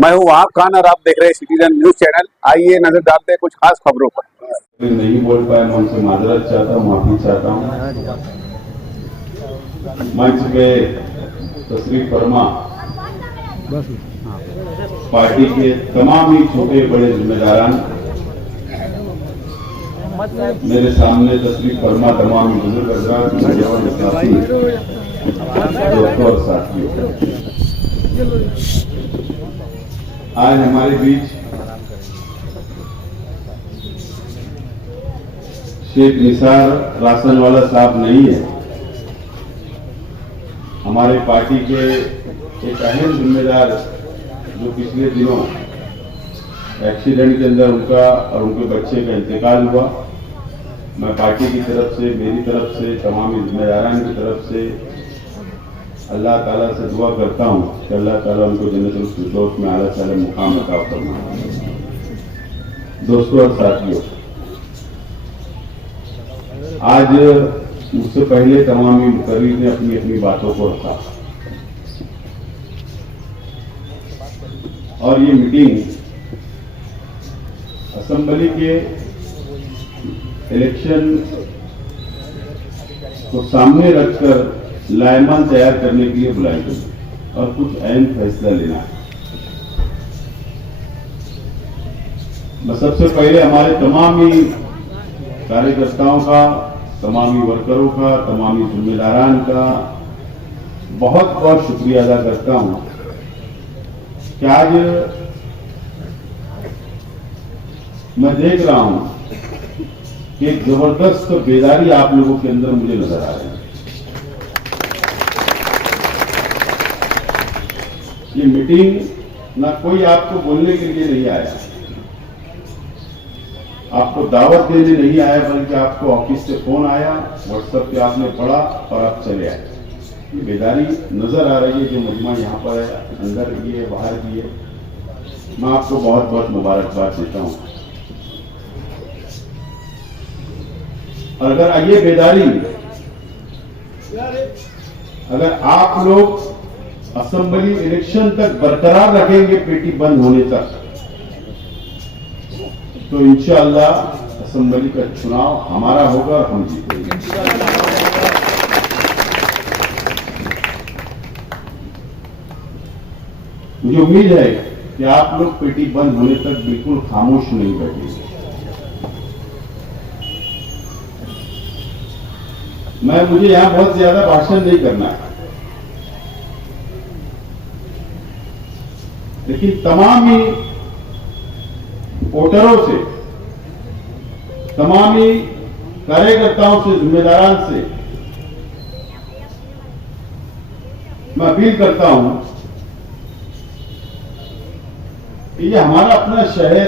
मैं हूँ वहाब खान और आप देख रहे हैं सिटीजन न्यूज चैनल। आइए नजर डालते हैं कुछ खास खबरों पर। नहीं बोल पाया, मैं उनसे माजरत चाहता हूँ, माफी चाहता हूँ। मंच पे तशरीफ फरमा पार्टी के तमाम ही छोटे बड़े जिम्मेदारान, मेरे सामने तशरीफ फरमा तमाम ही बुजुर्ग हजरात, नौजवान साथी, दोस्तों और साथियों, आज हमारे बीच शेख निसार रासनवाला साहब नहीं है। हमारे पार्टी के एक अहम जिम्मेदार जो पिछले दिनों एक्सीडेंट के अंदर उनका और उनके बच्चे का इंतकाल हुआ, मैं पार्टी की तरफ से, मेरी तरफ से, तमाम जिम्मेदारान की तरफ से अल्लाह ताला से दुआ करता हूं कि अल्लाह ताला उनको जन्नतुल फिरदौस में आला साला मुकाम अता फरमाए। दोस्तों और साथियों, आज मुझसे पहले तमाम मुकर्रिर ने अपनी अपनी बातों को रखा और ये मीटिंग असेंबली के इलेक्शन को सामने रखकर लायमान तैयार करने के लिए बुलाई गई और कुछ अहम फैसला लेना है। मैं सबसे पहले हमारे तमाम ही कार्यकर्ताओं का, तमाम ही वर्करों का, तमाम ही जिम्मेदारान का बहुत बहुत शुक्रिया अदा करता हूं कि आज मैं देख रहा हूं कि एक जबरदस्त बेदारी आप लोगों के अंदर मुझे नजर आ रही है। ये मीटिंग ना कोई आपको बोलने के लिए नहीं आया, आपको दावत देने नहीं आया, बल्कि आपको ऑफिस से फोन आया, व्हाट्सएप पे आपने पढ़ा और आप चले आए। ये बेदारी नजर आ रही है जो मजमा यहाँ पर है, अंदर की है, बाहर की है। मैं आपको बहुत बहुत मुबारकबाद देता हूँ। अगर ये बेदारी अगर आप लोग असेंबली इलेक्शन तक बरकरार रखेंगे, पेटी बंद होने तक, तो इंशाअल्लाह असेंबली का चुनाव हमारा होगा और हम जीतेंगे। मुझे उम्मीद है कि आप लोग पेटी बंद होने तक बिल्कुल खामोश नहीं बैठेंगे। मुझे यहां बहुत ज्यादा भाषण नहीं करना है, लेकिन तमाम ही वोटरों से, तमाम ही कार्यकर्ताओं से, जिम्मेदारान से मैं अपील करता हूं कि ये हमारा अपना शहर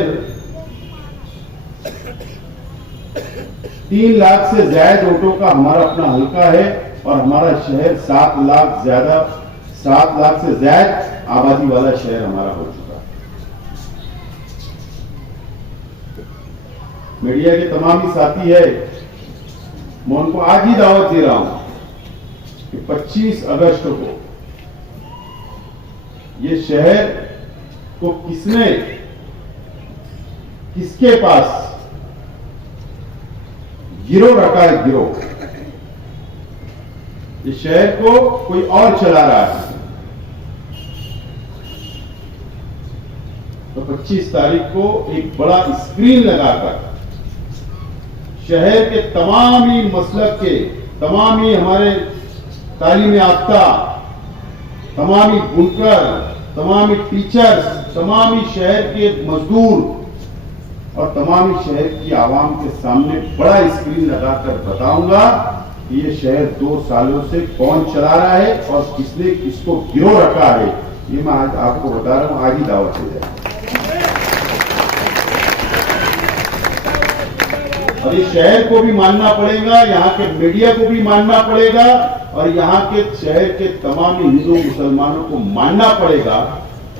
3 लाख से ज्यादा वोटों का हमारा अपना हल्का है और हमारा शहर 7 लाख से ज्यादा आबादी वाला शहर हमारा हो चुका है। मीडिया के तमाम ही साथी है, मैं उनको आज ही दावत दे रहा हूं कि 25 अगस्त को ये शहर को किसके पास गिरोह रखा है, गिरोह, ये शहर को कोई और चला रहा है। तो 25 तारीख को एक बड़ा स्क्रीन लगाकर शहर के तमाम ही मसलक के, तमाम ही हमारे तालीम याफ्ता, तमाम ही बुनकर, तमाम ही टीचर्स, तमाम ही शहर के मजदूर और तमाम ही शहर की आवाम के सामने बड़ा स्क्रीन लगाकर बताऊंगा कि ये शहर 2 सालों से कौन चला रहा है और किसने किसको गिरोह रखा है। ये मैं आज आपको बता रहा हूं, आज ही दावत दे रहा हूं। और इस शहर को भी मानना पड़ेगा, यहाँ के मीडिया को भी मानना पड़ेगा और यहाँ के शहर के तमाम हिंदू मुसलमानों को मानना पड़ेगा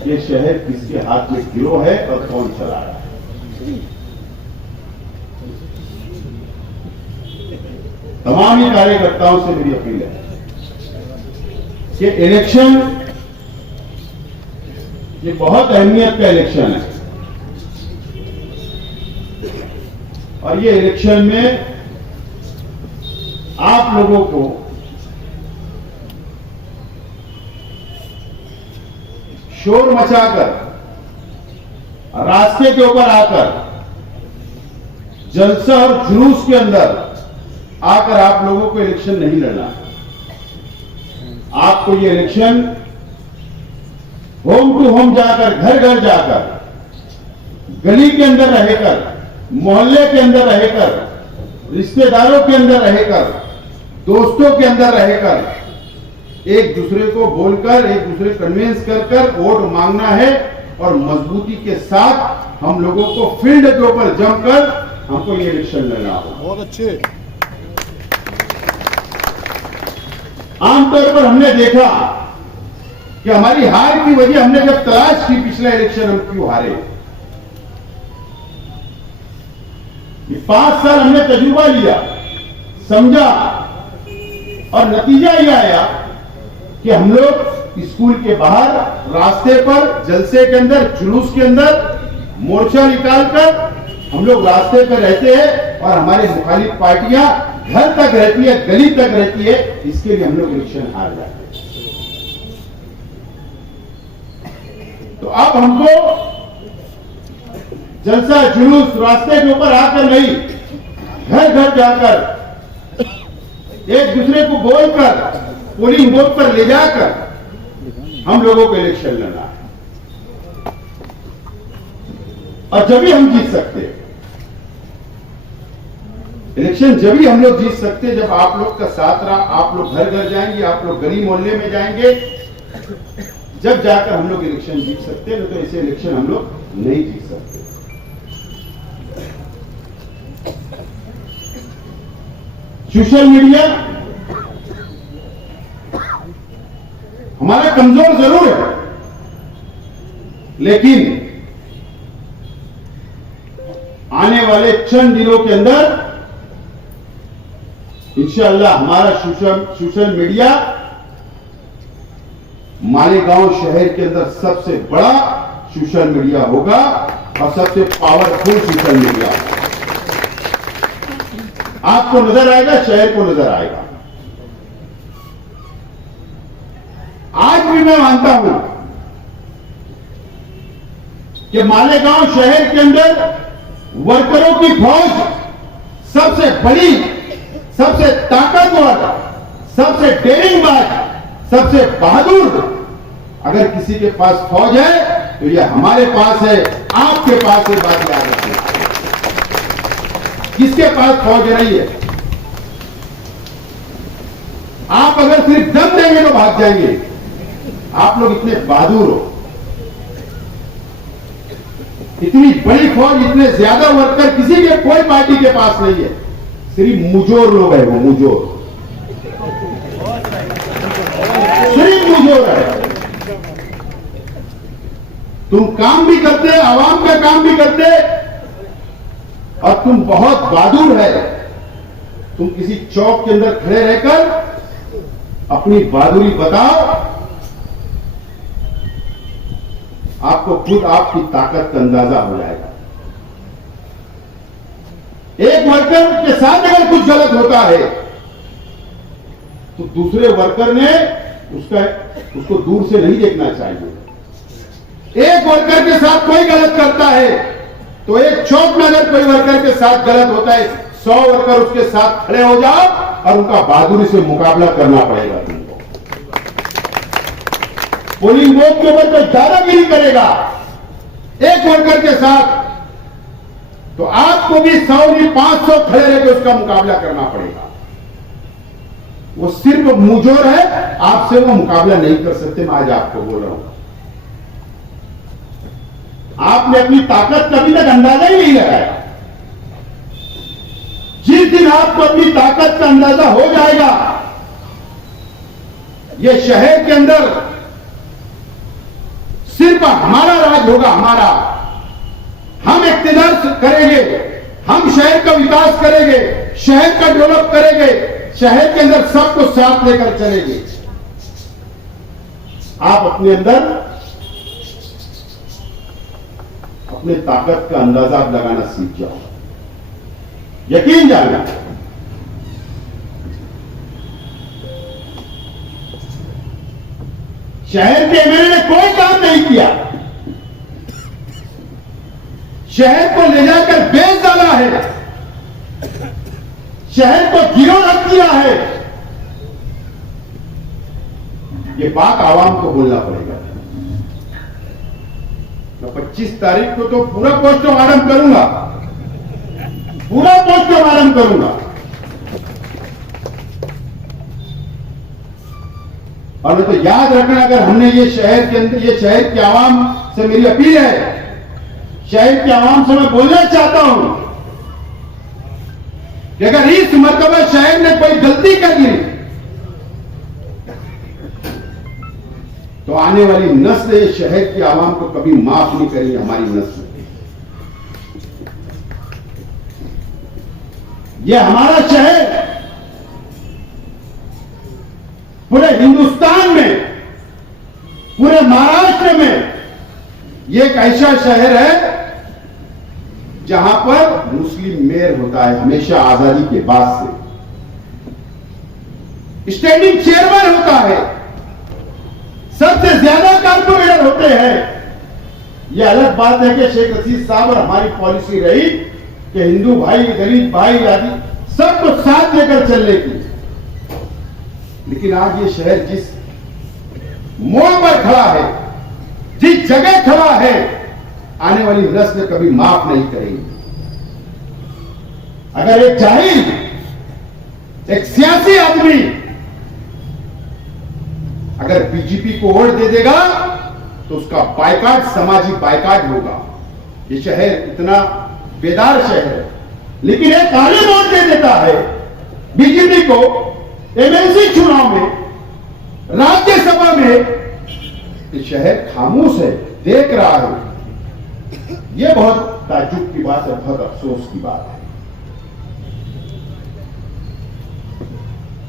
ये शहर किसके हाथ में गिरोह है और कौन चला रहा है। तमाम ही कार्यकर्ताओं से मेरी अपील है कि इलेक्शन ये बहुत अहमियत का इलेक्शन है और ये इलेक्शन में आप लोगों को शोर मचाकर रास्ते के ऊपर आकर जलसा और जुलूस के अंदर आकर आप लोगों को इलेक्शन नहीं लड़ना है। आपको ये इलेक्शन होम टू होम जाकर, घर घर जाकर, गली के अंदर रहकर, मोहल्ले के अंदर रहकर, रिश्तेदारों के अंदर रहकर, दोस्तों के अंदर रहकर एक दूसरे को बोलकर, एक दूसरे कन्विंस कर वोट मांगना है और मजबूती के साथ हम लोगों को फील्ड के ऊपर जमकर हमको ये इलेक्शन लड़ना होगा। बहुत अच्छे। आमतौर पर हमने देखा कि हमारी हार की वजह हमने जब तलाश की पिछला इलेक्शन हम क्यों हारे। 5 साल हमने तजुर्बा लिया, समझा और नतीजा यह आया कि हम लोग स्कूल के बाहर, रास्ते पर, जलसे के अंदर, जुलूस के अंदर मोर्चा निकालकर हम लोग रास्ते पर रहते हैं और हमारे मुखालिफ पार्टियां घर तक रहती है, गली तक रहती है। इसके लिए हम लोग इलेक्शन हार जाते हैं। तो अब हमको जलसा जुलूस रास्ते के ऊपर आकर नहीं, घर घर जाकर एक दूसरे को बोलकर, पोलिंग बूथ पर ले जाकर हम लोगों को इलेक्शन लड़ना है और जब ही हम जीत सकते हैं। इलेक्शन जब ही हम लोग जीत सकते हैं जब आप लोग का साथ रहा, आप लोग घर घर जाएंगे, आप लोग गली मोहल्ले में जाएंगे, जब जाकर हम लोग इलेक्शन जीत सकते हैं। तो ऐसे इलेक्शन हम लोग नहीं जीत सकते। सोशल मीडिया हमारा कमजोर जरूर है, लेकिन आने वाले चंद दिनों के अंदर इंशाअल्लाह हमारा सोशल मीडिया मालेगांव शहर के अंदर सबसे बड़ा सोशल मीडिया होगा और सबसे पावरफुल सोशल मीडिया होगा। आपको नजर आएगा, शहर को नजर आएगा। आज भी मैं मानता हूं कि मालेगांव शहर के अंदर वर्करों की फौज सबसे बड़ी, सबसे ताकतवर, सबसे डेरिंगबाज, सबसे बहादुर अगर किसी के पास फौज है तो यह हमारे पास है, आपके पास है। बात याद रखिए, किसके पास फौज नहीं है। आप अगर सिर्फ दम देंगे तो भाग जाएंगे। आप लोग इतने बहादुर हो, इतनी बड़ी फौज, इतने ज्यादा वर्कर किसी के, कोई पार्टी के पास नहीं है। सिर्फ मुजोर लोग है, वो मुजोर, सिर्फ मुजोर है। तुम काम भी करते, आवाम का काम भी करते और तुम बहुत बहादुर है। तुम किसी चौक के अंदर खड़े रहकर अपनी बहादुरी बताओ, आपको खुद आपकी ताकत का अंदाजा हो जाएगा। एक वर्कर के साथ अगर कुछ गलत होता है तो दूसरे वर्कर ने उसको दूर से नहीं देखना चाहिए। एक वर्कर के साथ कोई गलत करता है तो एक चौक में अगर कोई वर्कर के साथ गलत होता है, 100 वर्कर उसके साथ खड़े हो जाओ और उनका बहादुरी से मुकाबला करना पड़ेगा तुमको। पोलिंग बूथ के ऊपर कोई दादागिरी करेगा एक वर्कर के साथ तो आपको भी 100 नहीं 500 खड़े रहकर उसका मुकाबला करना पड़ेगा। वो सिर्फ मुजोर है, आपसे वो मुकाबला नहीं कर सकते। मैं आज आपको बोल रहा हूं, आपने अपनी ताकत का अभी तक अंदाजा ही नहीं लगाया। जिस दिन आपको अपनी ताकत का अंदाजा हो जाएगा, ये शहर के अंदर सिर्फ हमारा राज होगा, हमारा। हम इख्तियार करेंगे, हम शहर का विकास करेंगे, शहर का डेवलप करेंगे, शहर के अंदर सबको साथ लेकर चलेंगे। आप अपने अंदर अपने ताकत का अंदाजा लगाना सीख जाओ। यकीन जानना, शहर के एमएलए ने कोई काम नहीं किया, शहर को ले जाकर बेच डाला है, शहर को गिरोह रख दिया है। ये बात आवाम को बोलना पड़ेगा। मैं 25 तारीख को तो पूरा पोस्टमार्टम करूंगा, पूरा पोस्टमार्टम करूंगा। और मैं तो याद रखना, अगर हमने ये शहर के अंदर, ये शहर के आवाम से मेरी अपील है, शहर के आवाम से मैं बोलना चाहता हूं कि अगर इस मर्तबा शहर ने कोई गलती कर ली तो आने वाली नस्ल ये शहर की आवाम को कभी माफ नहीं करेगी। हमारी नस्ल, ये हमारा शहर पूरे हिंदुस्तान में, पूरे महाराष्ट्र में ये एक ऐसा शहर है जहां पर मुस्लिम मेयर होता है, हमेशा आजादी के बाद से स्टैंडिंग चेयरमैन होता है, सबसे ज्यादा कारपोरेटर होते हैं। यह अलग बात है कि शेख रशीद साहब और हमारी पॉलिसी रही कि हिंदू भाई, गरीब भाई आदि सबको साथ लेकर चलने की, लेकिन आज ये शहर जिस मोड़ पर खड़ा है, जिस जगह खड़ा है, आने वाली नस्ल कभी माफ नहीं करेगी। अगर एक जाहिल, एक सियासी आदमी अगर बीजेपी को वोट दे देगा तो उसका बायकाट, समाजी बायकाट होगा। ये शहर इतना बेदार शहर है, लेकिन एक आलिम वोट दे देता है बीजेपी को एमएलसी चुनाव में, राज्यसभा में, ये शहर खामोश है, देख रहा है। ये बहुत ताज्जुब की बात है, बहुत अफसोस की बात है।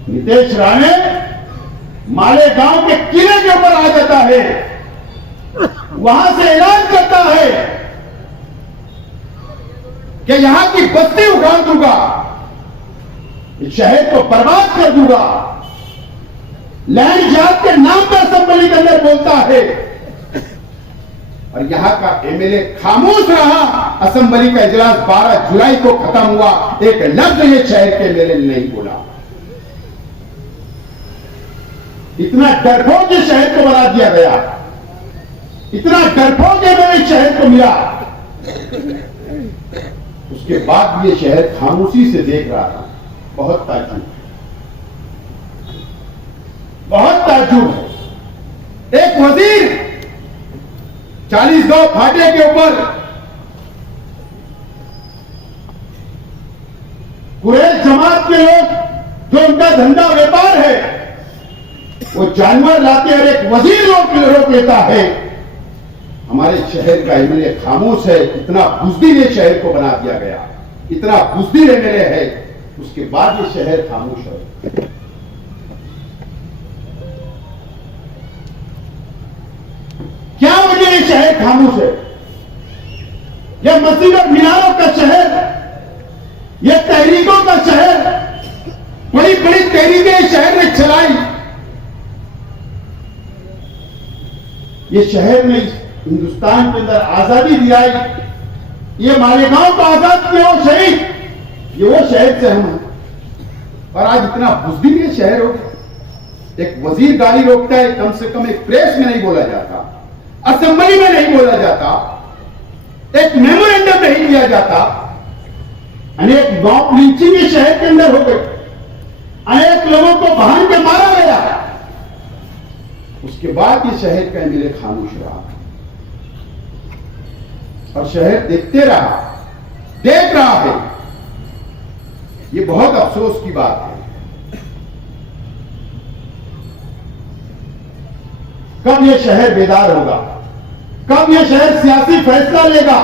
नीतीश राणे मालेगांव के किले के ऊपर आ जाता है, वहां से ऐलान करता है कि यहां की बस्ती उखाड़ दूंगा, इस शहर को बर्बाद कर दूंगा। लैंड जात के नाम पर असेंबली के अंदर बोलता है और यहां का एमएलए खामोश रहा। असेंबली का इजलास 12 जुलाई को खत्म हुआ, एक लफ्ज ये शहर के एमएलए ने नहीं बोला। इतना डरपोक ये शहर को बना दिया गया, इतना डरपोक एमएलए शहर को मिला, उसके बाद भी ये शहर खामोशी से देख रहा था। बहुत ताज्जुब, बहुत ताज्जुब है। एक वजीर 40 फाटे के ऊपर कुरैश जमात के लोग, जो उनका धंधा व्यापार है, वो जानवर लाते और एक वजीर रोक लेता है। हमारे शहर का एमएलए खामोश है। इतना बुज़दिल ये शहर को बना दिया गया, इतना बुज़दिल एमएलए है, उसके बाद ये शहर खामोश है। क्या वजह ये शहर खामोश है? यह मस्जिद और मीनारों का शहर, यह तहरीकों का शहर, बड़ी बड़ी तहरीकें शहर ने चलाई। ये शहर ने हिंदुस्तान के अंदर आजादी दिलाई। ये मालेगांव को आजाद किया वो शहीद, ये वो शहर से हम हैं। और आज इतना बुज़दिल ये शहर हो गया। एक वजीर गाड़ी रोकता है, कम से कम एक प्रेस में नहीं बोला जाता, असेंबली में नहीं बोला जाता, एक मेमोरेंडम नहीं दिया जाता। अनेक मॉब लिंचिंग ये शहर के अंदर हो गई, अनेक लोगों को बांध के मारा गया। उसके बाद ये शहर का एमएलए खामोश रहा और शहर देखते रहा, देख रहा है। ये बहुत अफसोस की बात है। कब ये शहर बेदार होगा? कब ये शहर सियासी फैसला लेगा?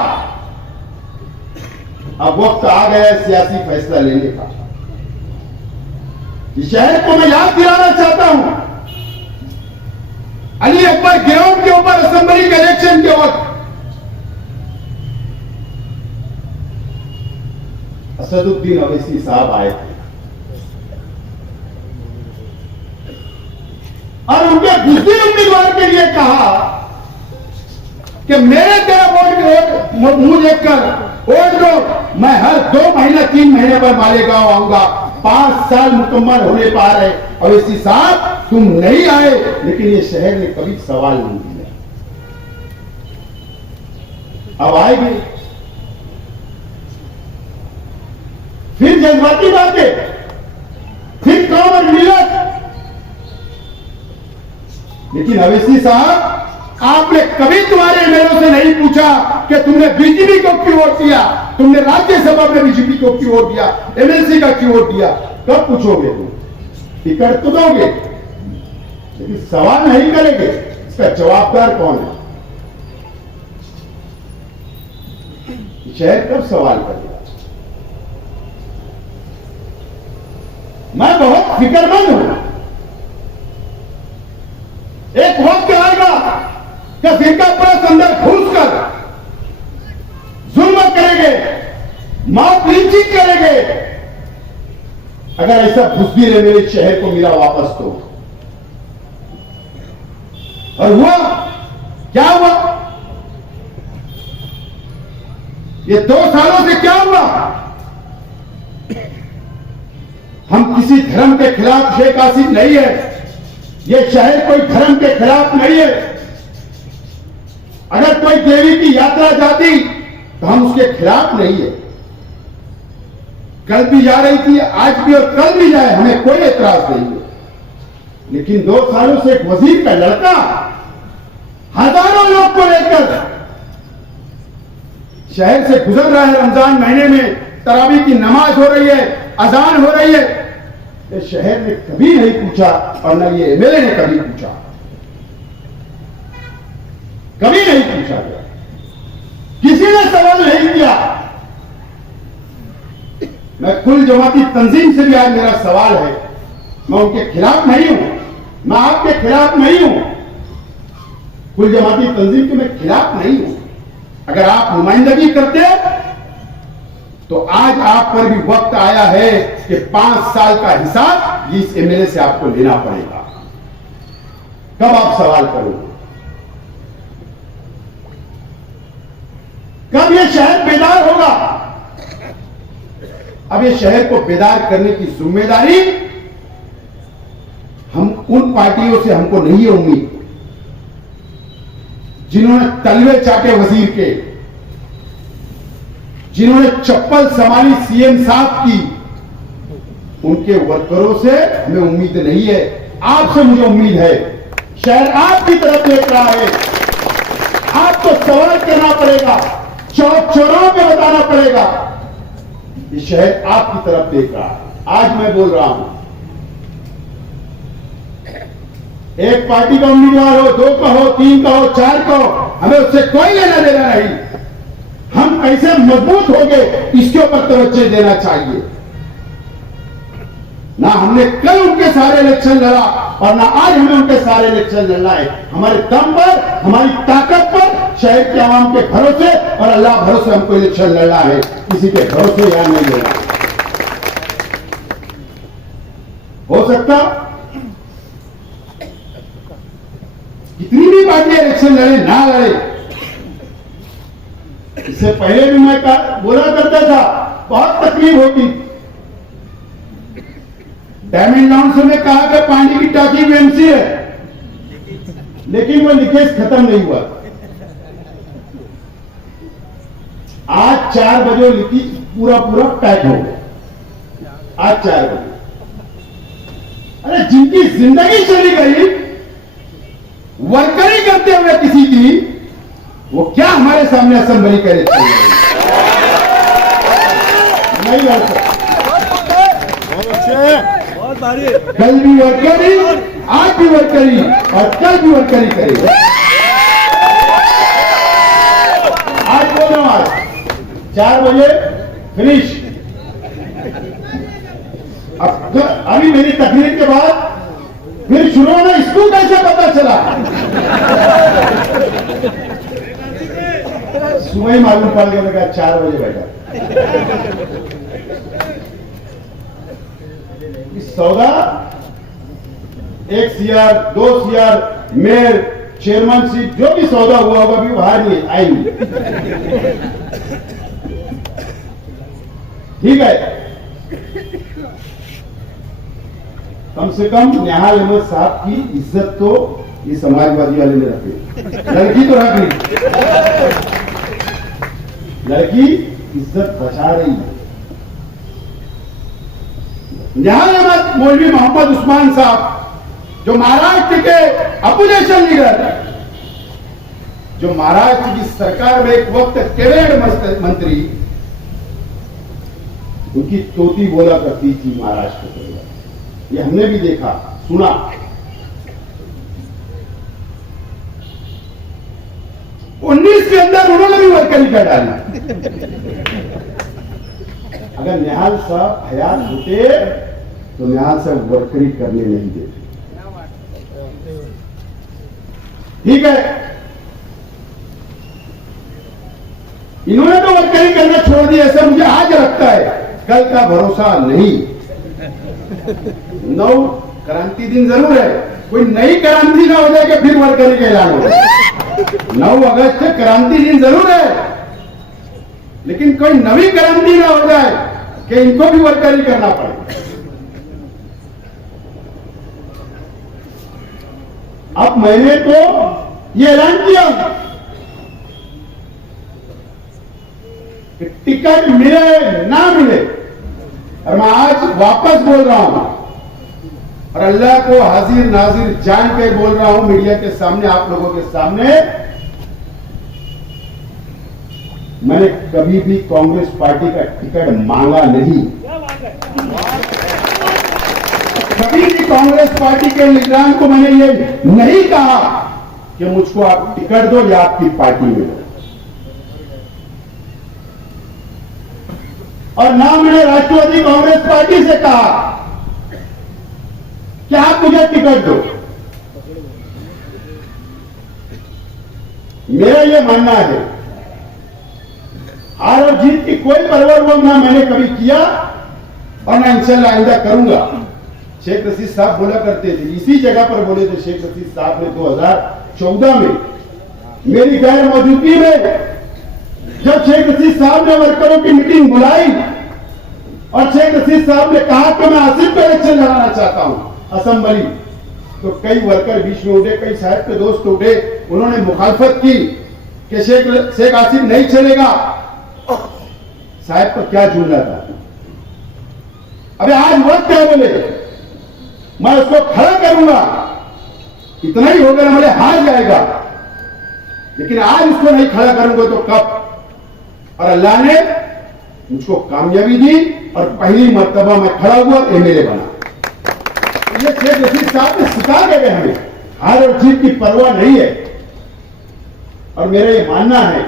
अब वक्त आ गया है सियासी फैसला लेने का। इस शहर को मैं याद दिलाना चाहता हूं, अली अकबर ग्राउंड के ऊपर असेंबली के इलेक्शन के वक्त असदुद्दीन अवैसी साहब आए थे और उनके बुजुर्ग उम्मीदवार के लिए कहा कि मेरे तेरा वोट मुंह देखकर वोट दो, मैं हर 2 महीना 3 महीने पर मालेगांव आऊंगा। 5 साल मुकम्मल होने पा रहे और इसी साथ तुम नहीं आए, लेकिन ये शहर ने कभी सवाल नहीं किया। अब आएंगे फिर जज्बाती बातें, फिर कौन और मिलत। लेकिन अवैसी साहब, आपने कभी तुम्हारे एमएलए से नहीं पूछा कि तुमने बीजेपी को क्यों वोट दिया, तुमने राज्यसभा में बीजेपी को क्यों वोट दिया, एमएलसी का क्यों वोट दिया। कब पूछोगे तुम? टिकट तो दोगे, लेकिन सवाल नहीं करेंगे। इसका जवाबदार कौन है? शहर कब सवाल करेगा? मैं बहुत फिक्रमंद हूं। एक वक्त आएगा कि जिनका पूरा अंदर घुसकर जुल्म करेंगे, मौत लीचिंग करेंगे। अगर ऐसा घुसपीर मेरे शहर को मिला वापस तो। और हुआ क्या हुआ? ये 2 सालों से क्या हुआ? हम किसी धर्म के खिलाफ शेख आसिफ नहीं है, ये शहर कोई धर्म के खिलाफ नहीं है। अगर कोई देवी की यात्रा जाती तो हम उसके खिलाफ नहीं है। कल भी जा रही थी, आज भी और कल भी जाए, हमें कोई एतराज नहीं है। लेकिन 2 सालों से एक वजीर का लड़का हजारों लोग को लेकर शहर से गुजर रहा है। रमजान महीने में तरावी की नमाज हो रही है, अजान हो रही है। ये शहर ने कभी नहीं पूछा और न ये एमएलए ने कभी पूछा, कभी नहीं पूछा गया, किसी ने सवाल नहीं किया। मैं कुल जमाती तंजीम से भी आज मेरा सवाल है, मैं उनके खिलाफ नहीं हूं, मैं आपके खिलाफ नहीं हूं, कुल जमाती तंजीम के मैं खिलाफ नहीं हूं। अगर आप नुमाइंदगी करते तो आज आप पर भी वक्त आया है कि 5 साल का हिसाब इस एमएलए से आपको लेना पड़ेगा। कब आप सवाल करोगे? कब ये शहर बेदार होगा? अब ये शहर को बेदार करने की जिम्मेदारी हम उन पार्टियों से हमको नहीं है उम्मीद जिन्होंने तलवे चाटे वजीर के, जिन्होंने चप्पल संभाली सीएम साहब की। उनके वर्करों से हमें उम्मीद नहीं है, आपसे मुझे उम्मीद है। शहर आपकी तरफ देख रहा है, आपको सवाल करना पड़ेगा, चौक चौराहों पे बताना पड़ेगा। ये शहर आपकी तरफ देख रहा है। आज मैं बोल रहा हूं, एक पार्टी का उम्मीदवार हो, 2 का हो, 3 का हो, 4 का हो, हमें उससे कोई लेना देना नहीं। हम कैसे मजबूत हो गए इसके ऊपर तवज्जो देना चाहिए। ना हमने कल उनके सारे इलेक्शन लड़ा और ना आज हमें उनके सारे इलेक्शन लड़ना है। हमारे दम पर, हमारी ताकत पर, शहर के आवाम के भरोसे और अल्लाह भरोसे हमको इलेक्शन लड़ना है, किसी के भरोसे या नहीं लेना। हो सकता कितनी भी पार्टियां इलेक्शन लड़े ना लड़े, इससे पहले भी मैं बोला करता था, बहुत तकलीफ होती। डायमंड लाउंज में कहा कि पानी की टाकी बीएमसी है, लेकिन वो लीकेज खत्म नहीं हुआ। आज 4 बजे लीकेज पूरा पैक हो गया। आज 4 बजे। अरे जिनकी जिंदगी चली गई वर्करी करते हुए किसी की, वो क्या हमारे सामने असेंबली करे? नहीं लड़ सकते। कल भी वर्करी, आज भी वर्करी और कल भी वर्करी करेगा। आज बोल रहा हूं, आज 4 बजे फिनिश। अब अभी मेरी तकरीर के बाद फिर शुरू होना, इसको कैसे पता चला? सुबह ही मालूम पड़ गया, 4 बजे बैठा। सौदा 1 CR 2 CR मेयर चेयरमैनशिप जो भी सौदा हुआ होगा भी बाहर नहीं आएंगे। ठीक है, कम से कम निहाल अहमद साहब की इज्जत तो ये समाजवादी वाले ने रखी, लड़की तो रख ली, लड़की इज्जत बचा रही है। निहाल अहमद मौलवी मोहम्मद उस्मान साहब जो महाराष्ट्र के अपोजिशन लीडर, जो महाराष्ट्र की सरकार में एक वक्त कैबिनेट मंत्री, उनकी तोती बोला करती थी महाराष्ट्र के, ये हमने भी देखा सुना। उन्नीस के अंदर उन्होंने भी वर्करी कर डाली। अगर निहाल साहब हयात होते तो निहाल साहब वर्करी करने नहीं देते। ठीक है, इन्होंने तो वर्करी करना छोड़ दिया, ऐसा मुझे आज लगता है, कल का भरोसा नहीं। 9 क्रांति दिन जरूर है, कोई नई क्रांति ना हो जाए कि फिर वर्करी का ऐलान हो। 9 अगस्त क्रांति दिन जरूर है, लेकिन कोई नवी क्रांति ना हो जाए कि इनको भी वर्करी करना पड़े। अब मैंने तो ये ऐलान किया कि टिकट मिले ना मिले, और मैं आज वापस बोल रहा हूं और अल्लाह को हाजिर नाजिर जान के बोल रहा हूं मीडिया के सामने, आप लोगों के सामने, मैंने कभी भी कांग्रेस पार्टी का टिकट मांगा नहीं। कभी भी कांग्रेस पार्टी के लीडरान को मैंने ये नहीं कहा कि मुझको आप टिकट दो या आपकी पार्टी में दो, और ना मैंने राष्ट्रवादी कांग्रेस पार्टी से कहा कि आप मुझे टिकट दो। मेरा यह मानना है, हार और जीत की कोई परवाह ना मैंने कभी किया और ना इंशाल्लाह आइंदा करूंगा। शेख रशीद साहब बोला करते थे, इसी जगह पर बोले थे शेख रशीद साहब ने 2014 में मेरी गैर मौजूदगी में, जब शेख रशीद साहब ने वर्करों की मीटिंग बुलाई और शेख रशीद साहब ने कहा कि मैं आसिफ को इलेक्शन लड़ाना चाहता हूं असेंबली, तो कई वर्कर बीच में उठे, कई साहब के दोस्त उठे, उन्होंने मुखालफत की कि शेख आसिफ नहीं चलेगा। साहब को क्या जुमला था, अबे आज वक्त है, बोले मैं उसको खड़ा करूंगा, इतना ही होगा ना, मुझे हार जाएगा, लेकिन आज उसको नहीं खड़ा करूंगा तो कब। और अल्लाह ने मुझको कामयाबी दी और पहली मर्तबा मैं खड़ा हुआ और एमएलए बना। ये शेख रशीद साहब ने सिखा गए हमें, हार और जीत की परवाह नहीं है। और मेरा ये मानना है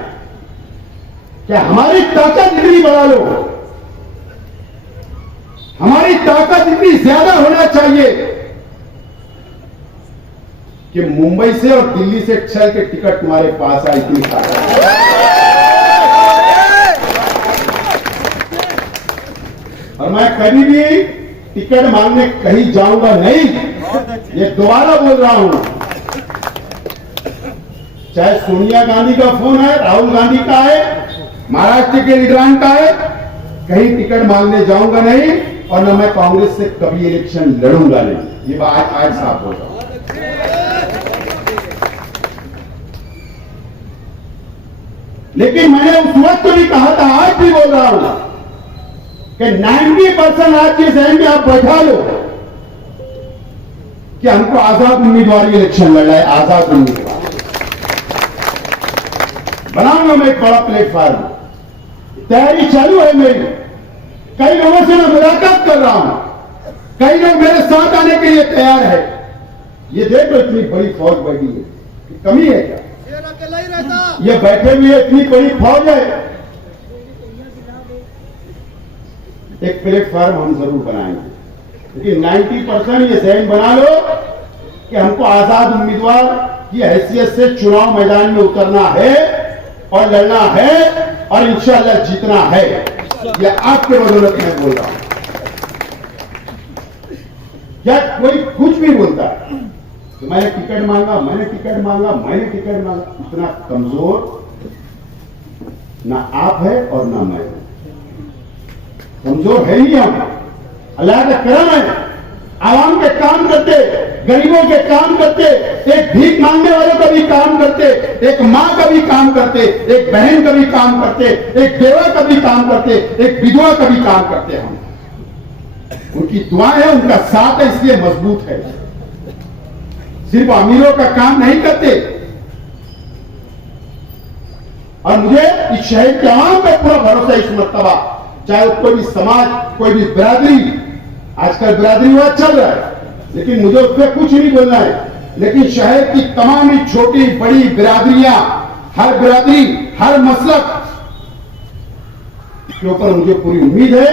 कि हमारी ताकत जितनी बढ़ा लो, हमारी ताकत इतनी ज्यादा होना चाहिए कि मुंबई से और दिल्ली से चल के टिकट तुम्हारे पास आए, इतनी ताकत। और मैं कभी भी टिकट मांगने कहीं जाऊंगा नहीं, ये दोबारा बोल रहा हूं। चाहे सोनिया गांधी का फोन है, राहुल गांधी का है, महाराष्ट्र के लीडरान का है, कहीं टिकट मांगने जाऊंगा नहीं, और न मैं कांग्रेस से कभी इलेक्शन लड़ूंगा नहीं। ये बात आज साफ बोल रहा हूं। लेकिन मैंने उस वक्त भी कहा था, आज भी बोल रहा हूं कि 90% आज के सहन में आप बैठा लो कि हमको आजाद उम्मीदवार इलेक्शन लड़ना है, आजाद उम्मीदवार बनाऊंगा मैं एक बड़ा प्लेटफॉर्म, तैयारी चालू है मेरी। कई लोगों से मैं मुलाकात कर रहा हूं, कई लोग मेरे साथ आने के लिए तैयार है। ये देखो इतनी बड़ी फौज बैठी है, कमी है क्या? ये बैठे हुए इतनी बड़ी फौज है, एक प्लेटफॉर्म हम जरूर बनाएंगे, क्योंकि 90% ये सहन बना लो कि हमको आजाद उम्मीदवार की हैसियत से चुनाव मैदान में उतरना है और लड़ना है और इंशाअल्लाह जीतना है। ये आपके बदौलत मैं बोल रहा हूं। क्या कोई कुछ भी बोलता है तो मैंने टिकट मांगा, मैंने टिकट मांगा, मैंने टिकट मांगा। इतना कमजोर ना आप है और ना मैं हूं। कमजोर है ही हम। अल्लाह का करम है, आवाम के काम करते, गरीबों के काम करते, एक भीख मांगने वालों का भी काम करते, एक माँ का भी काम करते, एक बहन का भी काम करते, एक बेवा का भी काम करते, एक विधवा का भी काम करते। हम उनकी दुआएं है, उनका साथ है, इसलिए मजबूत है। सिर्फ अमीरों का काम नहीं करते। और मुझे इस शहर के आवाम पे पूरा भरोसा इस मर्तबा, चाहे कोई भी समाज, कोई भी बिरादरी, आजकल बिरादरीवाद चल रहा है, लेकिन मुझे उस पर कुछ नहीं बोलना है। लेकिन शहर की तमाम ही छोटी बड़ी बिरादरियां, हर बिरादरी, हर मसलक के ऊपर मुझे पूरी उम्मीद है,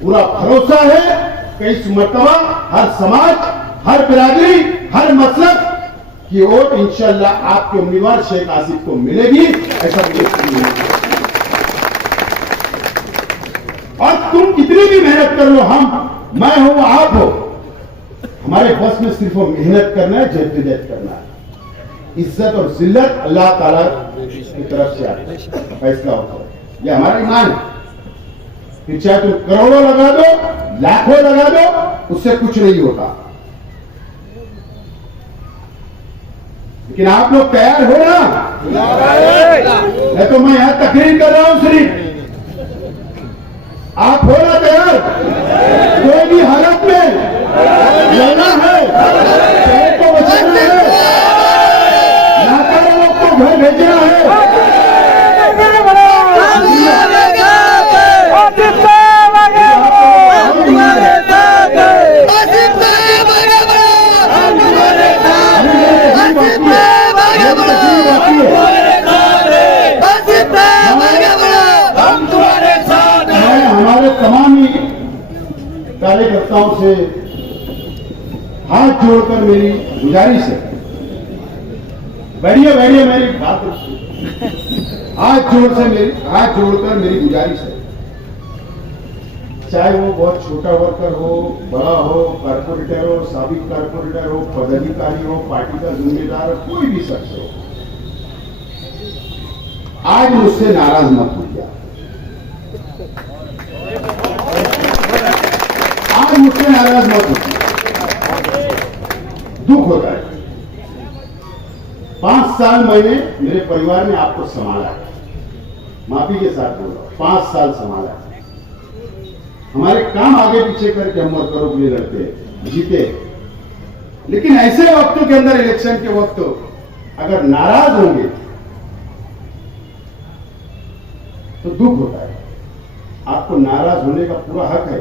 पूरा भरोसा है कि इस मर्तबा हर समाज, हर बिरादरी, हर मसलक की वोट इंशाअल्लाह आपके उम्मीदवार शेख आसिफ को मिलेगी, ऐसा मुझे यकीन है। और तुम कितनी भी मेहनत कर लो, मैं हूं, आप हो, हमारे बस में सिर्फ मेहनत करना है, जद्दोजहद करना है। इज्जत और जिल्लत अल्लाह ताला की तरफ से आती है, फैसला होता है। यह हमारा ईमान है। फिर चाहे तुम करोड़ों लगा दो, लाखों लगा दो, उससे कुछ नहीं होता। लेकिन आप लोग तैयार हो ना? नहीं तो मैं यहां तकरीर कर रहा हूं सिर्फ, आप हो ना तैयार? कोई भी हालत में लड़ना है, शहर को बचाना है, नाकारों को घर भेजना है। हमारे तमाम ही कार्यकर्ताओं से हाथ जोड़कर मेरी गुजारिश है, बैठिए मेरी बात, हाथ जोड़कर मेरी गुजारिश है, चाहे वो बहुत छोटा वर्कर हो, बड़ा हो, कारपोरेटर हो, साबिक कारपोरेटर हो, पदाधिकारी हो, पार्टी का जिम्मेदार हो, कोई भी शख्स हो, आज मुझसे नाराज मत होइए। आज मुझसे नाराज मत होइए, दुख होता है। 5 साल मैंने मेरे परिवार ने आपको संभाला है, माफी के साथ बोल रहा हूं, 5 साल संभाला है। हमारे काम आगे पीछे करके हम वर्करों के लिए लड़ते हैं, जीते हैं। लेकिन ऐसे वक्तों के अंदर, इलेक्शन के वक्त अगर नाराज होंगे तो दुख होता है। आपको नाराज होने का पूरा हक है,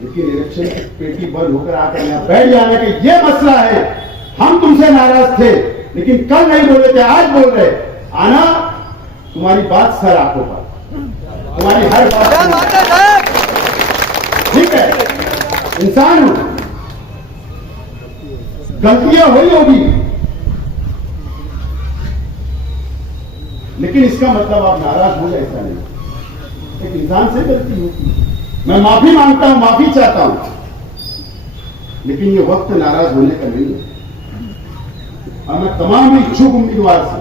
लेकिन इलेक्शन की पेटी बंद होकर आकर यहां बैठ जाने का ये मसला है। हम तुमसे नाराज थे, लेकिन कल नहीं बोले थे, आज बोल रहे। आना तुम्हारी बात सर आंखों पर, तुम्हारी हर बात ठीक है, इंसान हो, गलतियां हुई होगी, लेकिन इसका मतलब आप नाराज हो जाए, ऐसा नहीं। एक इंसान से गलती होती है, मैं माफी मांगता हूं, माफी चाहता हूं, लेकिन ये वक्त नाराज होने का नहीं है। और मैं तमाम इच्छुक उम्मीदवार से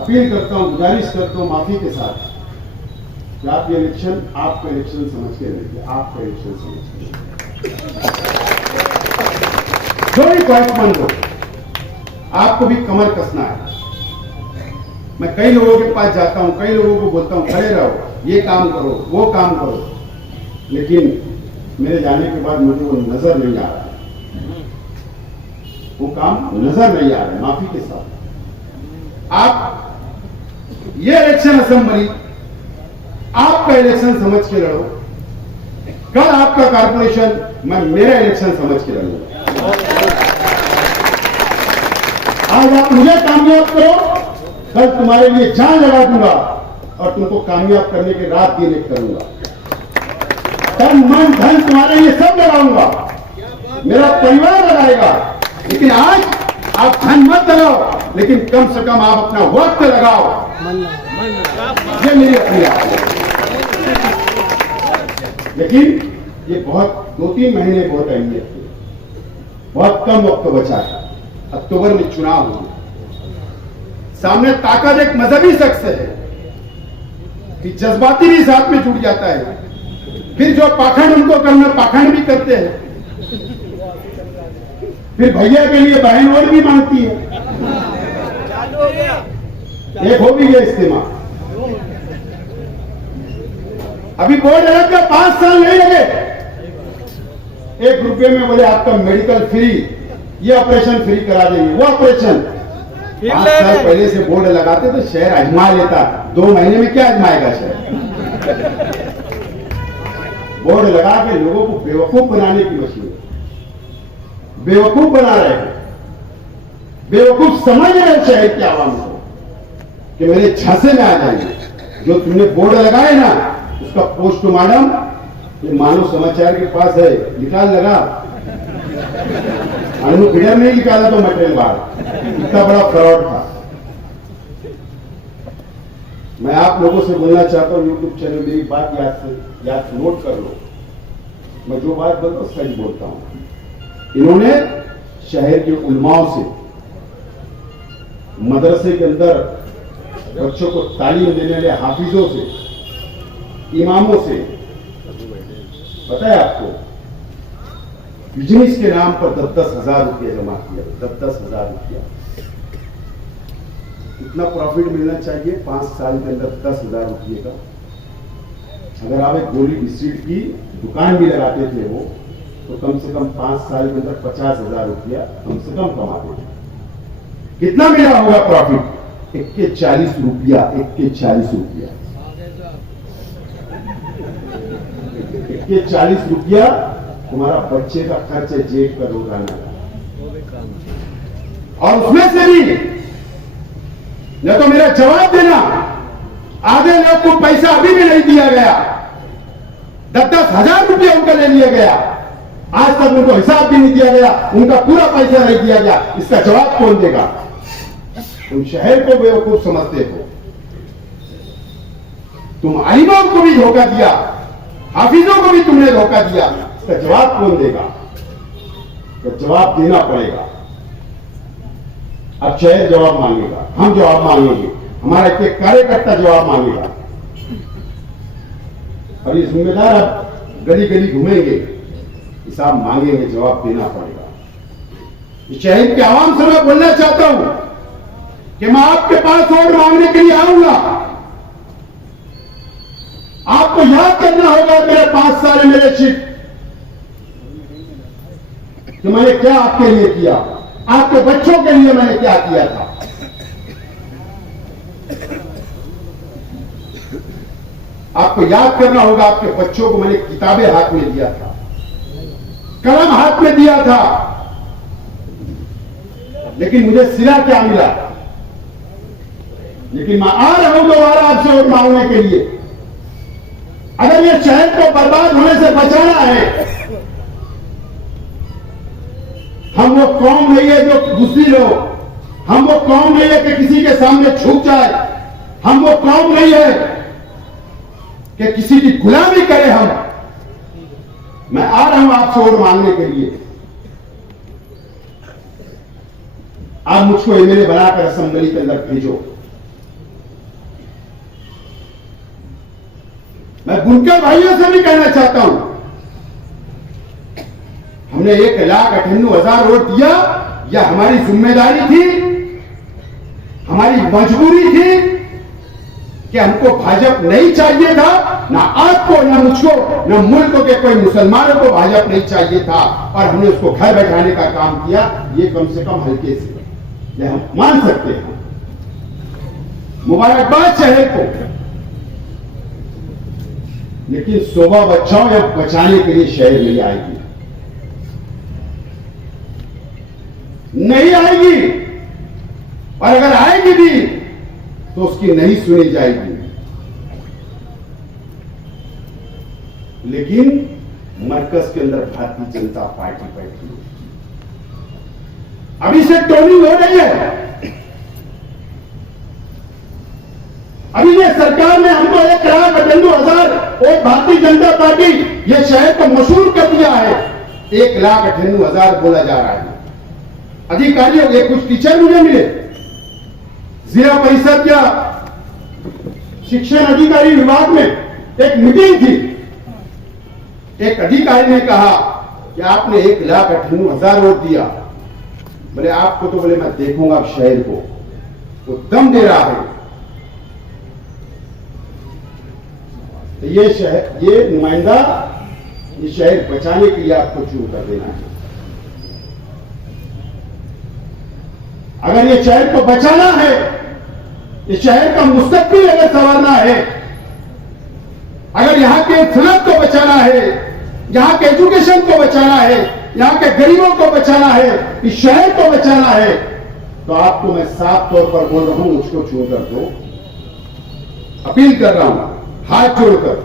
अपील करता हूं, गुजारिश करता हूं माफी के साथ कि आप ये इलेक्शन आपका इलेक्शन समझ के रहिए, आपका इलेक्शन समझ के। जो भी ख्वाहिशमंद हो, आपको भी कमर कसना है। मैं कई लोगों के पास जाता हूं, कई लोगों को बोलता हूं खड़े रहो, ये काम करो, वो काम करो, लेकिन मेरे जाने के बाद मुझे वो नजर नहीं आ रहा है, वो काम नजर नहीं आ रहा है। माफी के साथ आप ये इलेक्शन असेंबली आपका इलेक्शन समझ के लड़ो, कल आपका कारपोरेशन मैं मेरा इलेक्शन समझ के लड़ूंगा। आज आप मुझे कामयाब करो, कल तुम्हारे लिए जान लगा दूंगा और तुमको कामयाब करने के रात दिन एक करूंगा। तन मन धन तुम्हारे लिए सब लगाऊंगा, मेरा परिवार लगाएगा। लेकिन आज आप धन मत लगाओ, लेकिन कम से कम आप अपना वक्त लगाओ। ये मेरी अपील है। लेकिन ये बहुत 2-3 महीने बहुत अहमियत है, बहुत कम वक्त बचा है। अक्टूबर में चुनाव होंगे, सामने ताकत एक मजहबी शख्स है कि जज्बाती भी साथ में जुड़ जाता है, फिर जो पाखंड उनको करना पाखंड भी करते हैं, फिर भैया के लिए बहन और भी मांगती है। एक हो भी गया इस्तेमाल। अभी बोर्ड लग गया, 5 साल नहीं लगे, 1 रुपये में बोले आपका मेडिकल फ्री, ये ऑपरेशन फ्री करा देंगे, वो ऑपरेशन। 5 साल पहले से बोर्ड लगाते तो शहर आजमा लेता, 2 महीने में क्या आजमाएगा शहर? बोर्ड लगा के लोगों को बेवकूफ बनाने की मशीन, बेवकूफ बना रहे हैं, बेवकूफ समझ रहे हैं शहर के आवाम को कि मेरे झांसे में आ जाएंगे। जो तुमने बोर्ड लगाए ना, उसका पोस्टमार्टम ये मानव समाचार के पास है, निकाल लगा। अनु फिडर नहीं निकाला तो मटेरियल बाहर, इतना बड़ा फ्रॉड था। मैं आप लोगों से बोलना चाहता हूं, यूट्यूब चैनल मेरी बात याद नोट कर लो, मैं जो बात बोलता हूं सच बोलता हूं। इन्होंने शहर के उलमाओं से, मदरसे के अंदर बच्चों को तालीम देने वाले हाफिजों से, इमामों से, पता है आपको, बिजनेस के नाम पर 10-10 हजार रुपया जमा किया, 10-10 हजार रुपया। इतना प्रॉफिट मिलना चाहिए 5 साल के अंदर 10 हजार रुपये का। अगर आप एक गोली बिस्किट की दुकान भी लगाते थे वो, तो कम से कम 5 साल के अंदर 50 हजार रुपया कम से कम कमाते थे। कितना मिला होगा प्रॉफिट? 1 के 40 रुपया, 1 के 40 रुपया, 1 के 40 रुपया तुम्हारा बच्चे का खर्च है जेब का रोजाना का। और उसमें से भी न तो मेरा जवाब देना, आधे लोग को पैसा अभी भी नहीं दिया गया, 10-10 हजार रुपया उनका ले लिया गया, आज तक उनको हिसाब भी नहीं दिया गया, उनका पूरा पैसा नहीं दिया गया। इसका जवाब कौन देगा? तुम शहर को बेवकूफ समझते हो, तुम आलिमों को भी धोखा दिया, हाफिजों को भी तुमने धोखा दिया, इसका जवाब कौन देगा? तो जवाब देना पड़ेगा। अब शहर जवाब मांगेगा, हम जवाब मांगेंगे, हमारा एक कार्यकर्ता जवाब मांगेगा। और ये जिम्मेदार अब गली गली घूमेंगे, हिसाब मांगेंगे, जवाब देना पड़ेगा। शहर के आवाम से मैं बोलना चाहता हूं कि मैं आपके पास वोट मांगने के लिए आऊंगा। आपको याद करना होगा मेरे 5 साल मेरे शिफ्ट कि मैंने क्या आपके लिए किया, आपके बच्चों के लिए मैंने क्या किया था। आपको याद करना होगा आपके बच्चों को मैंने किताबें हाथ में दिया था, कलम हाथ में दिया था, लेकिन मुझे सिला क्या मिला? लेकिन मैं आ रहा हूं दोबारा आपसे वोट मांगने के लिए। अगर ये शहर को बर्बाद होने से बचाना है, हम वो कौम नहीं है जो दूसरी लोग, हम वो कौम नहीं है कि किसी के सामने झुक जाए, हम वो कौम नहीं है कि किसी की गुलामी करे हम। मैं आ रहा हूं आपसे वोट मांगने के लिए। आप मुझको एमएलए बनाकर असेंबली के अंदर भेजो। मैं बुनकर भाइयों से भी कहना चाहता हूं, हमने 1,98,000 वोट दिया, यह हमारी जिम्मेदारी थी, हमारी मजबूरी थी कि हमको भाजपा नहीं चाहिए था, ना आपको, ना मुझको, ना मुल्क के कोई मुसलमानों को भाजपा नहीं चाहिए था, और हमने उसको घर बैठाने का काम किया। ये कम से कम हल्के से ये हम मान सकते हैं। मुबारकबाद शहर को, लेकिन शोभा बचाओ या बचाने के लिए शहर नहीं आएगी, नहीं आएगी। और अगर आएगी भी तो उसकी नहीं सुनी जाएगी। लेकिन मरकज के अंदर भारतीय जनता पार्टी बैठी है, अभी से टोनिंग हो रही है। अभी ये सरकार ने हमको 1,98,000 और भारतीय जनता पार्टी ये शहर को मशहूर कर दिया है। 1,98,000 बोला जा रहा है। अधिकारियों के कुछ टीचर मुझे मिले, जिला परिषद या शिक्षण अधिकारी विभाग में एक मीटिंग थी। एक अधिकारी ने कहा कि आपने 1,98,000 वोट दिया। बोले आपको तो बोले मैं देखूंगा शहर को, वो दम दे रहा है। तो ये शहर, ये नुमाइंदा, ये शहर बचाने के लिए आपको चुन कर देना है। अगर ये शहर को बचाना है, ये शहर का मुस्तकबिल अगर संवारना है, अगर यहां के सनत को बचाना है, यहां के एजुकेशन को बचाना है, यहां के गरीबों को बचाना है, इस शहर को बचाना है, तो आपको मैं साफ तौर पर बोल रहा हूं, मुझको चुन कर दो। अपील कर रहा हूं हाथ जोड़कर।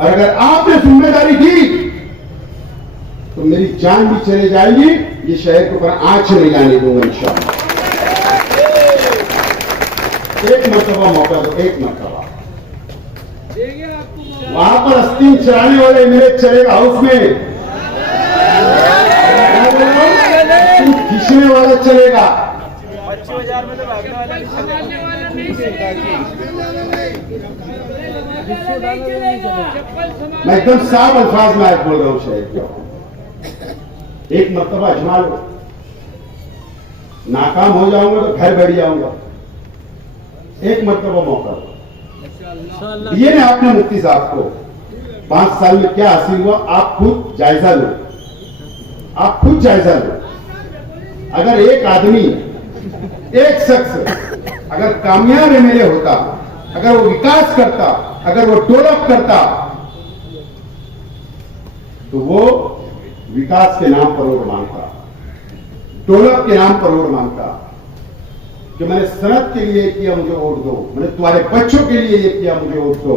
और अगर आपने जिम्मेदारी दी तो मेरी जान भी चले जाएगी, ये शहर के ऊपर आंच नहीं आने दूंगा इंशाअल्लाह। एक मरतबा मौका दो, एक मरतबा। वहां पर अस्तीन चलाने वाले मेरे चलेगा हाउस में, खींचने वाला चलेगा। 25,000 में तो भागने वाला मैं एकदम साफ अल्फाज में आज बोल रहा हूं शहर को, एक मरतबा अजमा लो। नाकाम हो जाऊंगा तो घर बैठ जाऊंगा। एक मरतबा मौका दो। ये ने आपने मुफ्ती साहब को 5 साल में क्या हासिल हुआ, आप खुद जायजा लो, आप खुद जायजा लो। अगर एक आदमी, एक शख्स अगर कामयाब एमएलए होता, अगर वो विकास करता, अगर वो डेवलप करता, तो वो विकास के नाम पर वोट मांगता, डेवलप के नाम पर वोट मांगता कि मैंने सनत के लिए किया, मुझे वोट दो, मैंने तुम्हारे बच्चों के लिए ये किया, मुझे वोट दो।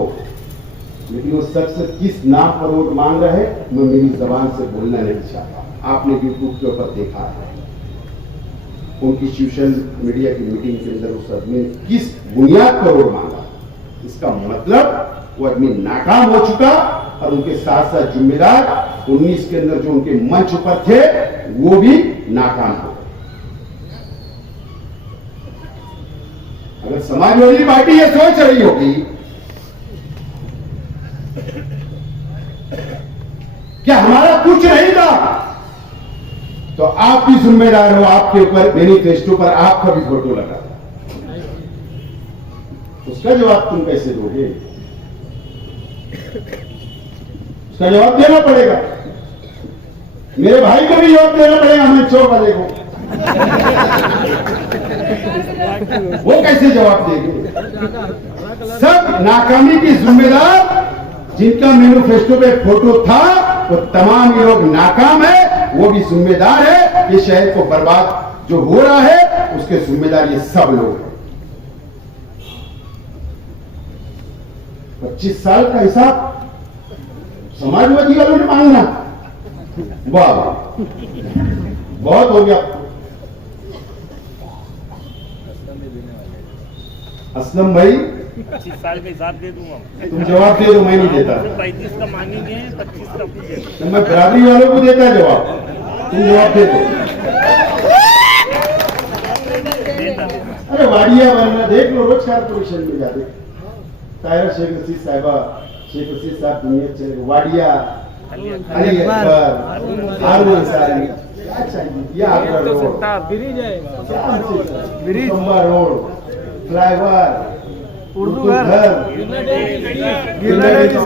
लेकिन वो शख्स किस नाम पर वोट मांग रहा है, मैं मेरी जबान से बोलना नहीं चाहता। आपने यूट्यूब के ऊपर देखा है उनकी सोशल मीडिया की मीटिंग के अंदर उस आदमी ने किस बुनियाद पर वोट मांगा। इसका मतलब वो आदमी नाकाम हो चुका और उनके साथ साथ जिम्मेदार 19 के अंदर जो उनके मंच पर थे वो भी नाकाम हो गए। अगर समाजवादी पार्टी ये सोच रही होगी क्या हमारा कुछ नहीं था, तो आप भी जिम्मेदार हो। आपके ऊपर मैनिफेस्टो पर आपका भी फोटो लगा, उसका जवाब तुम कैसे दोगे? उसका जवाब देना पड़ेगा। मेरे भाई को भी जवाब देना पड़ेगा, हमें चौक वाले को। वो कैसे जवाब देंगे? सब नाकामी की जिम्मेदार जिनका मैनिफेस्टो पे फोटो था वो तमाम ये लोग नाकाम है, वो भी जिम्मेदार है। ये शहर को बर्बाद जो हो रहा है उसके जिम्मेदार ये सब लोग हैं। 25 साल का हिसाब समाजवादी वालों ने मांगना, वाह बहुत हो गया। असलम भाई 25 साल का हिसाब दे दूंगा। तुम जवाब दे दो, मैं नहीं देता। 35 का मांगेंगे, 25 का कुछ दे तो मैं बराबरी वालों को देता जवाब, तुम जवाब दे दो। अरे वाडिया बनना देख लो, रोज कारपोरेशन में जाते ताहिरा शेख रशीद साहिबा, शेख रशीद साहब दुनिया चले, वाडिया, अली अकबर, हारून अंसारी, क्या चाहिए? ये आपका रोड, ब्रिज है, ब्रिज, रोड, फ्लाईओवर, उर्दू घर,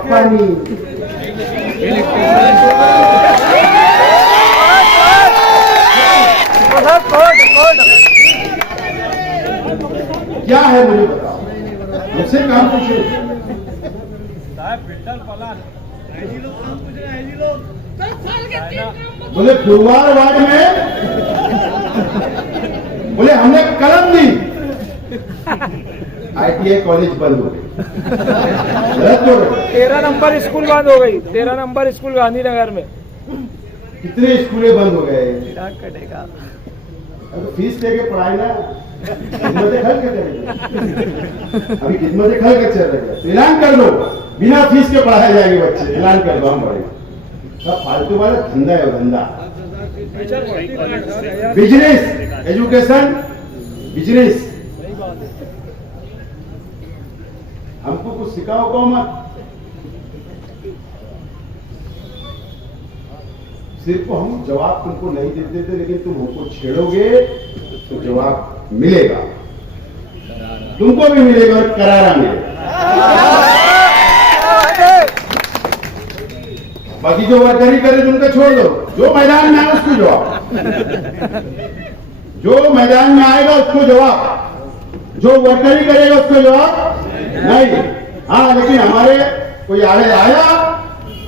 पानी, क्या है मुझे बताओ, मुझसे काम पूछो। बोले गुरुवार वार्ड में बोले हमने कलम दी, ITI कॉलेज बंद हो गई। 13 नंबर स्कूल बंद हो गई, 13 नंबर स्कूल गांधीनगर में। कितने स्कूलें बंद हो गए? कटेगा। तो फीस दे के पढ़ाई ना, खिदमत खल के करेंगे, अभी खिदमत खल के चल रहे हैं, तो ऐलान कर दो बिना फीस के पढ़ाए जाएंगे बच्चे, ऐलान कर दो हम पढ़ेंगे। सब फालतू वाला धंधा है, धंधा। Business, education, business. हमको कुछ सिखाओ को मत, सिर्फ हम जवाब तुमको नहीं देते थे, लेकिन तुम हमको छेड़ोगे तो जवाब मिलेगा, तुमको भी मिलेगा और करारा मिलेगा। बाकी जो वर्करी करे तुमको छोड़ दो, जो मैदान में आए उसको जवाब, जो मैदान में आएगा उसको जवाब, जो वर्करी करेगा उसको जवाब नहीं। हाँ, लेकिन हमारे कोई आड़े आया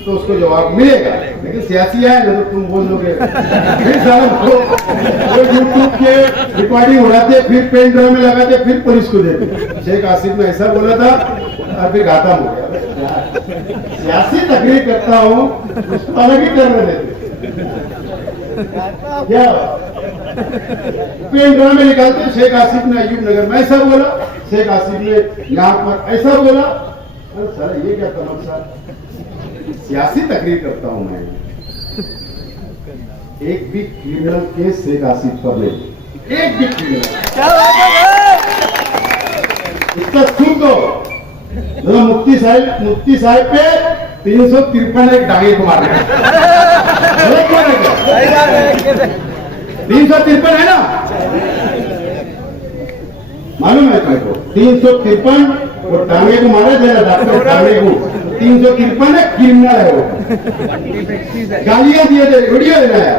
तो उसको जवाब मिलेगा, लेकिन सियासी है ना तो तुम बोल दोगे, फिर सारा यूट्यूब के रिकॉर्डिंग उड़ाते, फिर पेन ड्राइव में लगाते, फिर पुलिस को देते। शेख आसिफ ने ऐसा बोला था और फिर खत्म हो गया। सियासी तकरीर करता हूँ उसको अलग ही करने देते, क्या पेन ड्राइव में निकालते, शेख आसिफ ने अयूब नगर में ऐसा बोला, शेख आसिफ ने यहाँ पर ऐसा बोला। सर ये क्या तमाशा, सियासी तकरीर करता हूं मैं, एक भी क्रिमिनल केस शेख आसिफ पर नहीं, एक भी क्रिमिनल। इसका सुन दो, मुफ्ती साहब पे 353 एक डांगे को मार 353 है ना, मालूम है तुमको? 353 वो डांगे को मारा जरा, डॉक्टर डांगे को 353 है, क्रिमिनल है वो, गालियां दिए थे, वीडियो देना है।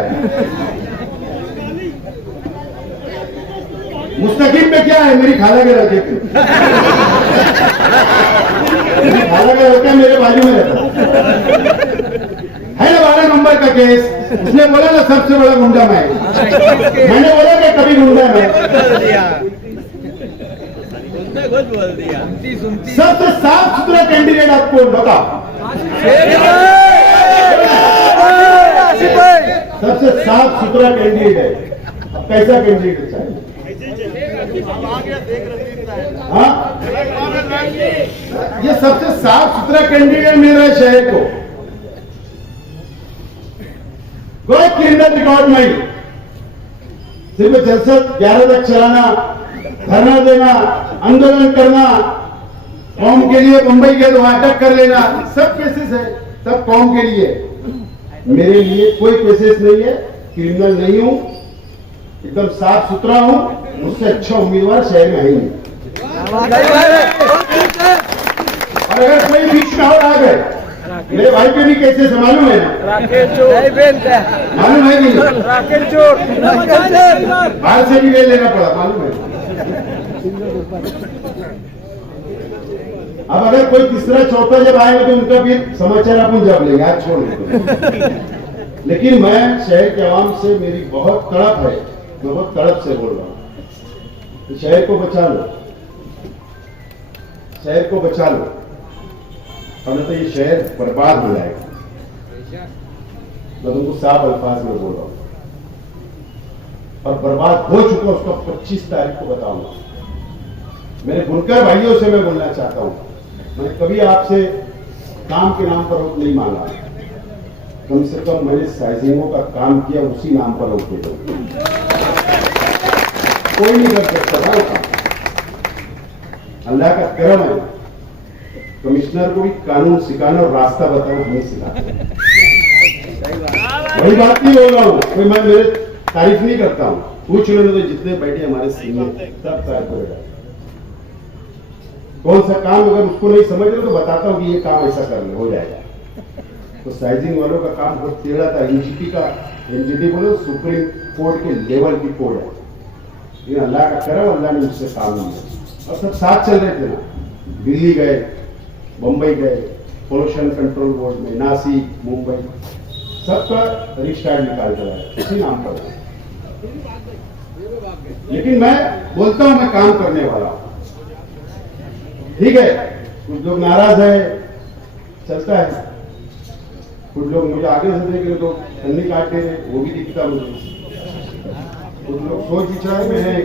मुस्तकीम में क्या है, मेरी खाला के लड़के थे, मेरी खाला का लड़का मेरे बाजू में रहता है ना। 12 नंबर का केस, उसने बोला ना सबसे बड़ा गुंडा मैं, मैंने बोला कि कभी गुंडा मैं, सबसे साफ सुथरा कैंडिडेट आपको बता, सबसे साफ सुथरा कैंडिडेट है। अब कैसा कैंडिडेट चाहिए? हाँ, ये सबसे साफ सुथरा कैंडिडेट मिल रहा है शहर को, कोई क्रिमिनल रिकॉर्ड नहीं, सिर्फ जलसा 11 तक चलाना, धरना देना, आंदोलन करना, कौम के लिए मुंबई के तो अटक कर लेना, सब केसेस है, सब कौम के लिए। मेरे लिए कोई केसेस नहीं है, क्रिमिनल नहीं हूं, एकदम साफ सुथरा हूं, मुझसे अच्छा उम्मीदवार शहर में है नहीं। और अगर कोई बीच में और आ गए, मेरे भाई पे भी केसेस मालूम है ना, मालूम है कि नहीं? बाहर से भी ले लेना पड़ा, मालूम है। अब अगर कोई तीसरा चौथा जब आएगा तो उनका भी समाचार अपन जब लेंगे, आज छोड़ देंगे। लेकिन मैं शहर के आवाम से, मेरी बहुत तड़प है, मैं बहुत तड़प से बोल रहा हूं कि शहर को बचा लो, शहर को बचा लो, और तो ये शहर बर्बाद हो जाएगा। मैं तुमको साफ अल्फाज में बोल रहा हूं, और बर्बाद हो चुका उसका 25 तारीख को बताऊंगा। मेरे बुनकर भाइयों से मैं बोलना चाहता हूं, मैंने कभी आपसे काम के नाम पर वोट नहीं मांगा, कम से कम मैंने साइजिंगों का काम किया, उसी नाम पर वोट दे दो। कोई नहीं कर सकता था वो काम, अल्लाह का करम है। कमिश्नर को भी कानून सिखाना और रास्ता बताना हमें सिखाते, वही बात नहीं बोल रहा हूँ, कोई मैं मेरे तारीफ नहीं करता हूँ, पूछ लो तो जितने बैठे हमारे सीनियर सब तारीफ करेगा। कौन सा काम अगर उसको नहीं समझ रहे तो बताता हूँ कि ये काम ऐसा कर ले, हो जाएगा। तो साइजिंग वालों का काम बहुत टेढ़ा था, एनजीटी का, एनजीटी बोलो सुप्रीम कोर्ट के लेवल की कोड है, लेकिन अल्लाह का करम, अल्लाह ने मुझसे काम लिया, और सब साथ चल रहे थे ना, दिल्ली गए, बंबई गए, पोल्यूशन कंट्रोल बोर्ड में, नासिक, मुंबई, सबका रिस्टार्ट निकाल कर आया इसी नाम पर। लेकिन मैं बोलता हूं मैं काम करने वाला हूं, ठीक है। कुछ लोग नाराज है, चलता है, कुछ लोग मुझे आगे से देख रहे तो ठंडी काट रहे, वो भी दिखता मुझे, कुछ लोग सोच विचार में हैं,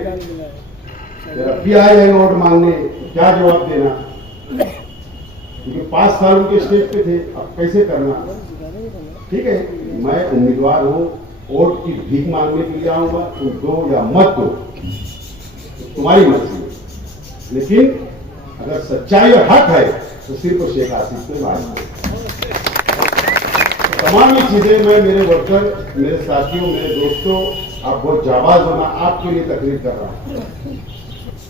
अब भी आ जाएंगे वोट मांगने, क्या जवाब देना, क्योंकि 5 साल उनके स्टेज पे थे, अब कैसे करना। ठीक है, मैं उम्मीदवार हूँ, वोट की भीख मांगने के लिए आऊंगा, तुम दो या मत दो, तुम्हारी मर्जी है। लेकिन अगर सच्चाई और हक है तो सिर्फ शेख आसिफ पे बात है। तमाम ये चीजें मैं मेरे वर्कर, मेरे साथियों, मेरे दोस्तों, आप बहुत जाबाज होना, आपके लिए तकरीर कर रहा हूं।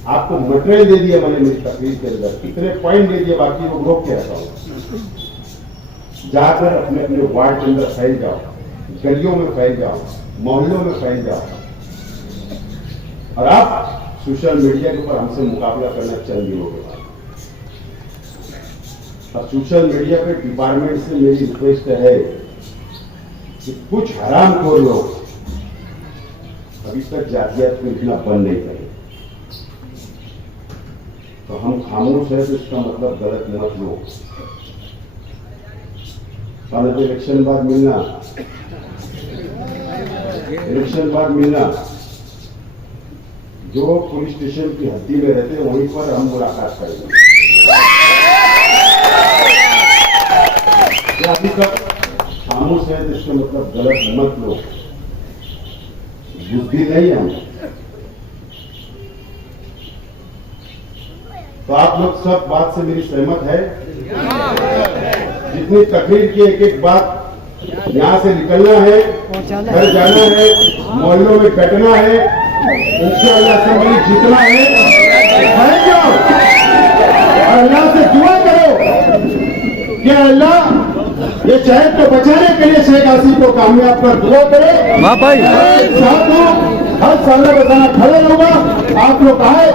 आपको मटेरियल दे दिया मैंने मेरी तकरीर के अंदर, इतने पॉइंट दे दिए, बाकी वो रोक के रखा हूं। जाकर अपने अपने वार्ड के अंदर फैल जाओ, गलियों में फैल जाओ, मोहल्लों में फैल जाओ, और आप सोशल मीडिया के ऊपर हमसे मुकाबला करना चंद दिनों के बाद। अब सोशल मीडिया पे डिपार्टमेंट से मेरी रिक्वेस्ट है कि कुछ हरामखोर लोग अभी तक जातियात को इतना बंद नहीं करे, तो हम खामोश है तो इसका मतलब गलत मत लो। साल इलेक्शन बाद मिलना, इलेक्शन बाद मिलना, जो पुलिस स्टेशन की हद्दी में रहते हैं वहीं पर हम मुलाकात करेंगे। अभी तक खामोश है तो इसका मतलब गलत मत लो, बुद्धि नहीं है। तो आप लोग सब बात से मेरी सहमत है? जितनी तकलीफ की एक एक बात, यहाँ से निकलना है, घर जाना है, मोहल्लों में बैठना है, इंशाअल्लाह असेंबली जीतना है। जाओ और अल्लाह से दुआ करो कि अल्लाह ये शहर को बचाने के लिए शेख आसिफ को कामयाब कर दुआ करे। साथ हर साल बताना खड़े होगा। आप लोग आए,